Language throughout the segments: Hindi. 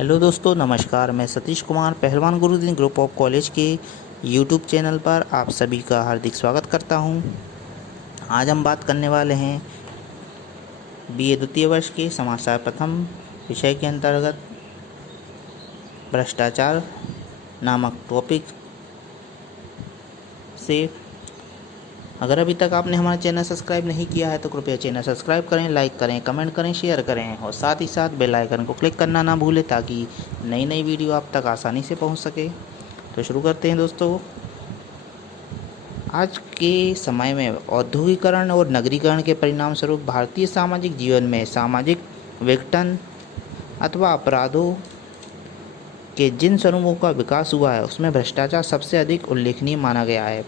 हेलो दोस्तों, नमस्कार। मैं सतीश कुमार पहलवान गुरुदीन ग्रुप ऑफ कॉलेज के यूट्यूब चैनल पर आप सभी का हार्दिक स्वागत करता हूं। आज हम बात करने वाले हैं बीए द्वितीय वर्ष के समाजशास्त्र प्रथम विषय के अंतर्गत भ्रष्टाचार नामक टॉपिक से। अगर अभी तक आपने हमारा चैनल सब्सक्राइब नहीं किया है तो कृपया चैनल सब्सक्राइब करें, लाइक करें, कमेंट करें, शेयर करें और साथ ही साथ बेल आइकन को क्लिक करना ना भूलें ताकि नई नई वीडियो आप तक आसानी से पहुंच सके। तो शुरू करते हैं दोस्तों। आज के समय में औद्योगिकरण और नगरीकरण के परिणाम स्वरूप भारतीय सामाजिक जीवन में सामाजिक विघटन अथवा अपराधों के जिन स्वरूपों का विकास हुआ है उसमें भ्रष्टाचार सबसे अधिक उल्लेखनीय माना गया है।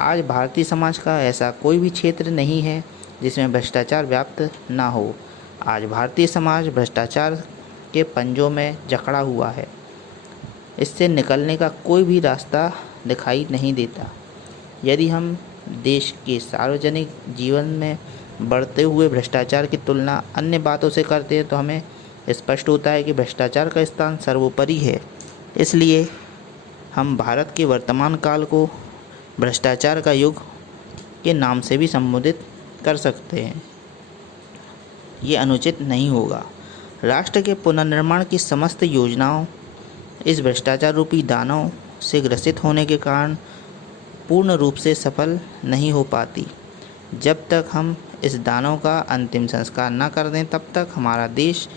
आज भारतीय समाज का ऐसा कोई भी क्षेत्र नहीं है जिसमें भ्रष्टाचार व्याप्त ना हो। आज भारतीय समाज भ्रष्टाचार के पंजों में जकड़ा हुआ है। इससे निकलने का कोई भी रास्ता दिखाई नहीं देता। यदि हम देश के सार्वजनिक जीवन में बढ़ते हुए भ्रष्टाचार की तुलना अन्य बातों से करते हैं तो हमें स्पष्ट होता है कि भ्रष्टाचार का स्थान सर्वोपरि है। इसलिए हम भारत के वर्तमान काल को भ्रष्टाचार का युग के नाम से भी संबोधित कर सकते हैं। ये अनुचित नहीं होगा। राष्ट्र के पुनर्निर्माण की समस्त योजनाओं इस भ्रष्टाचार रूपी दानव से ग्रसित होने के कारण पूर्ण रूप से सफल नहीं हो पाती। जब तक हम इस दानव का अंतिम संस्कार न कर दें तब तक हमारा देश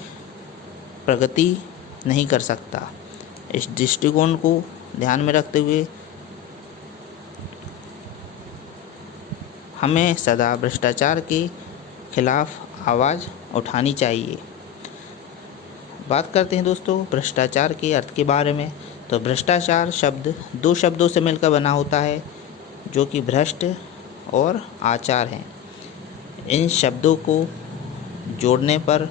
प्रगति नहीं कर सकता। इस दृष्टिकोण को ध्यान में रखते हुए हमें सदा भ्रष्टाचार के खिलाफ आवाज़ उठानी चाहिए। बात करते हैं दोस्तों भ्रष्टाचार के अर्थ के बारे में। तो भ्रष्टाचार शब्द दो शब्दों से मिलकर बना होता है जो कि भ्रष्ट और आचार हैं। इन शब्दों को जोड़ने पर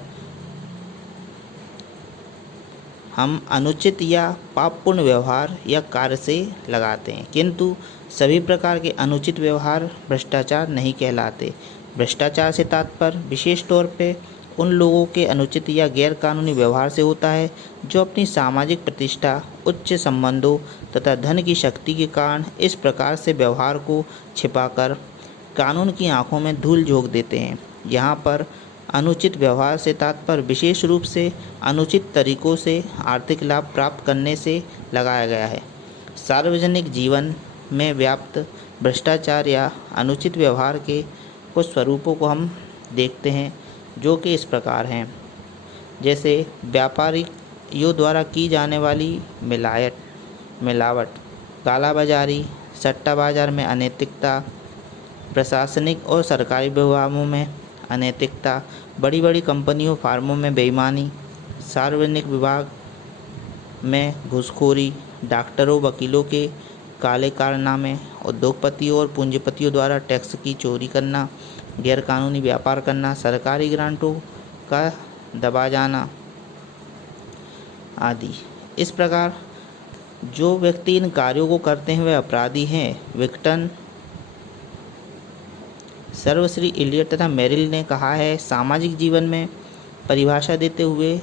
हम अनुचित या पापपूर्ण व्यवहार या कार्य से लगाते हैं, किंतु सभी प्रकार के अनुचित व्यवहार भ्रष्टाचार नहीं कहलाते। भ्रष्टाचार से तात्पर्य विशेष तौर पे उन लोगों के अनुचित या गैर कानूनी व्यवहार से होता है जो अपनी सामाजिक प्रतिष्ठा, उच्च संबंधों तथा धन की शक्ति के कारण इस प्रकार से व्यवहार को छिपाकर कानून की आंखों में धूल झोंक देते हैं। यहाँ पर अनुचित व्यवहार से तात्पर्य विशेष रूप से अनुचित तरीकों से आर्थिक लाभ प्राप्त करने से लगाया गया है। सार्वजनिक जीवन में व्याप्त भ्रष्टाचार या अनुचित व्यवहार के कुछ स्वरूपों को हम देखते हैं जो कि इस प्रकार हैं। जैसे व्यापारियों द्वारा की जाने वाली मिलावट, कालाबाजारी, सट्टा बाजार में अनैतिकता, प्रशासनिक और सरकारी विभागों में अनैतिकता, बड़ी बड़ी कंपनियों फार्मों में बेईमानी, सार्वजनिक विभाग में घूसखोरी, डॉक्टरों वकीलों के काले कारनामे, उद्योगपतियों और पूंजीपतियों द्वारा टैक्स की चोरी करना, गैरकानूनी व्यापार करना, सरकारी ग्रांटों का दबा जाना आदि। इस प्रकार जो व्यक्ति इन कार्यों को करते हैं वे अपराधी हैं। विघटन सर्वश्री इलियट तथा मेरिल ने कहा है, सामाजिक जीवन में परिभाषा देते हुए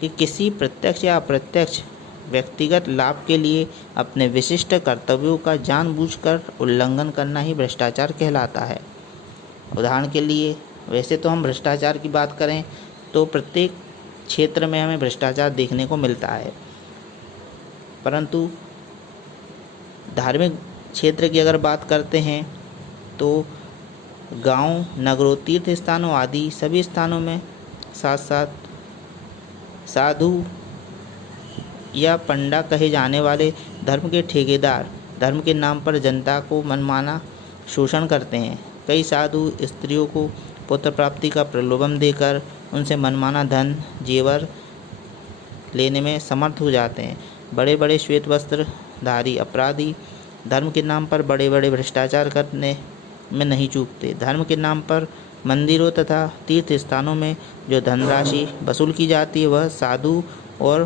कि किसी प्रत्यक्ष या अप्रत्यक्ष व्यक्तिगत लाभ के लिए अपने विशिष्ट कर्तव्यों का जानबूझकर उल्लंघन करना ही भ्रष्टाचार कहलाता है। उदाहरण के लिए, वैसे तो हम भ्रष्टाचार की बात करें तो प्रत्येक क्षेत्र में हमें भ्रष्टाचार देखने को मिलता है, परंतु धार्मिक क्षेत्र की अगर बात करते हैं तो गांव, नगरों, तीर्थ स्थानों आदि सभी स्थानों में साथ साथ साधु या पंडा कहे जाने वाले धर्म के ठेकेदार धर्म के नाम पर जनता को मनमाना शोषण करते हैं। कई साधु स्त्रियों को पुत्र प्राप्ति का प्रलोभन देकर उनसे मनमाना धन, जेवर लेने में समर्थ हो जाते हैं। बड़े बड़े श्वेत वस्त्रधारी अपराधी धर्म के नाम पर बड़े बड़े भ्रष्टाचार करने में नहीं चूकते। धर्म के नाम पर मंदिरों तथा तीर्थ स्थानों में जो धनराशि वसूल की जाती है वह साधु और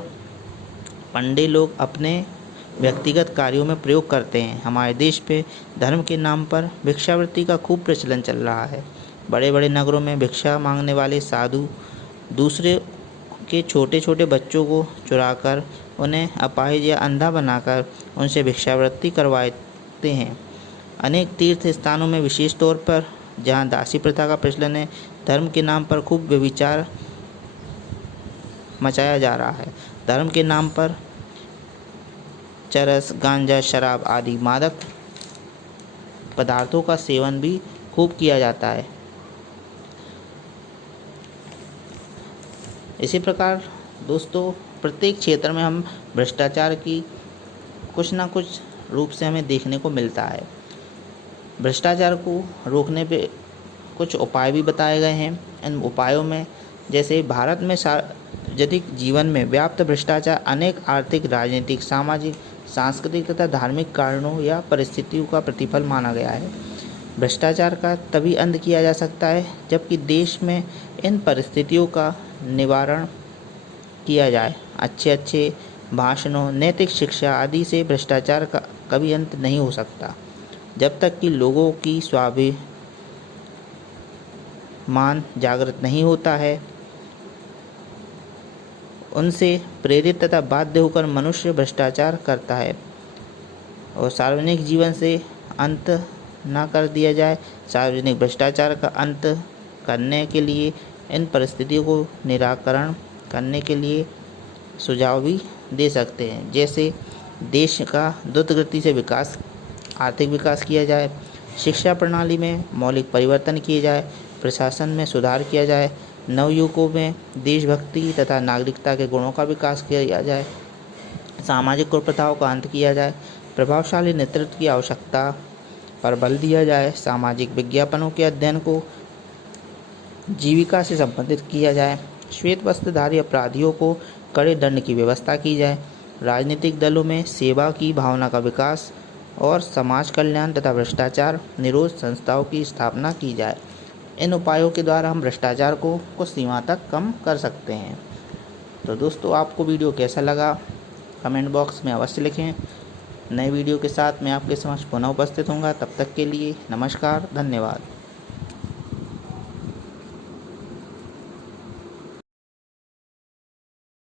पंडे लोग अपने व्यक्तिगत कार्यों में प्रयोग करते हैं। हमारे देश पे धर्म के नाम पर भिक्षावृत्ति का खूब प्रचलन चल रहा है। बड़े बड़े नगरों में भिक्षा मांगने वाले साधु दूसरे के छोटे छोटे बच्चों को चुराकर उन्हें अपाहिज या अंधा बनाकर उनसे भिक्षावृत्ति करवाते हैं। अनेक तीर्थ स्थानों में विशेष तौर पर जहाँ दासी प्रथा का प्रचलन है, धर्म के नाम पर खूब व्यभिचार मचाया जा रहा है। धर्म के नाम पर चरस, गांजा, शराब आदि मादक पदार्थों का सेवन भी खूब किया जाता है। इसी प्रकार दोस्तों प्रत्येक क्षेत्र में हम भ्रष्टाचार की कुछ ना कुछ रूप से हमें देखने को मिलता है। भ्रष्टाचार को रोकने पे कुछ उपाय भी बताए गए हैं। इन उपायों में जैसे भारत में सार्वजनिक जीवन में व्याप्त भ्रष्टाचार अनेक आर्थिक, राजनीतिक, सामाजिक, सांस्कृतिक तथा धार्मिक कारणों या परिस्थितियों का प्रतिफल माना गया है। भ्रष्टाचार का तभी अंत किया जा सकता है जबकि देश में इन परिस्थितियों का निवारण किया जाए। अच्छे भाषणों, नैतिक शिक्षा आदि से भ्रष्टाचार का कभी अंत नहीं हो सकता जब तक कि लोगों की स्वाभिमान जागृत नहीं होता है। उनसे प्रेरित तथा बाध्य होकर मनुष्य भ्रष्टाचार करता है और सार्वजनिक जीवन से अंत न कर दिया जाए। सार्वजनिक भ्रष्टाचार का अंत करने के लिए इन परिस्थितियों को निराकरण करने के लिए सुझाव भी दे सकते हैं। जैसे देश का द्रुत गति से आर्थिक विकास किया जाए, शिक्षा प्रणाली में मौलिक परिवर्तन किए जाए, प्रशासन में सुधार किया जाए, नवयुवकों में देशभक्ति तथा नागरिकता के गुणों का विकास किया जाए, सामाजिक कुप्रथाओं का अंत किया जाए, प्रभावशाली नेतृत्व की आवश्यकता पर बल दिया जाए, सामाजिक विज्ञापनों के अध्ययन को जीविका से संबंधित किया जाए, श्वेत वस्त्रधारी अपराधियों को कड़े दंड की व्यवस्था की जाए, राजनीतिक दलों में सेवा की भावना का विकास और समाज कल्याण तथा भ्रष्टाचार निरोध संस्थाओं की स्थापना की जाए। इन उपायों के द्वारा हम भ्रष्टाचार को कुछ सीमा तक कम कर सकते हैं। तो दोस्तों आपको वीडियो कैसा लगा कमेंट बॉक्स में अवश्य लिखें। नए वीडियो के साथ मैं आपके समक्ष पुनः उपस्थित होऊंगा। तब तक के लिए नमस्कार, धन्यवाद।